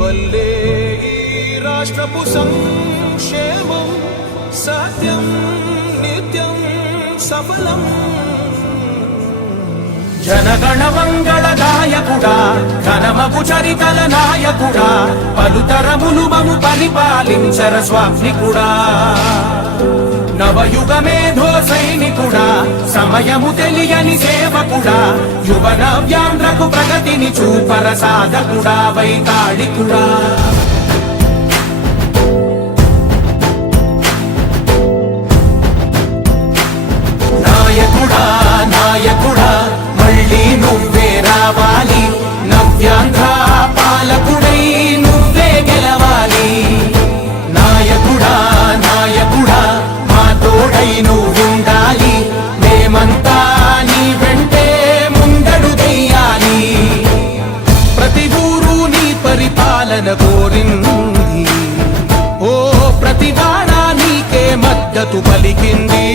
వల్లే ఈ రాష్ట్రపు సంక్షేమం సత్యం నిత్యం సఫలం. జనగణ మంగళ గాయకుడా ఘనమగు చరితల నాయకుడా పలుతరములు మము పరిపాలించర స్వామికుడా. నవయుగ మేధో సైనికుడా సమయము తెలియని సేవకుడా యువన వ్యాంధ్రకు ప్రగతిని చూపర సాధకుడా వైతాళికుడా. నాయకుడా నాయకుడా మళ్ళీ నువ్వే రావాలి నవ్యాంధ్ర పాలకుడై నువ్వే గెలవాలి. నాయకుడా నాయకుడా మా తోడై నువ్వుండాలి మేమంతా నీ వెంటే ముందడుగెయ్యాలి. ప్రతి ఊరు నీ పరిపాలన కోరింది ఓ ప్రతివాడ నీకే మద్దతు పలికింది.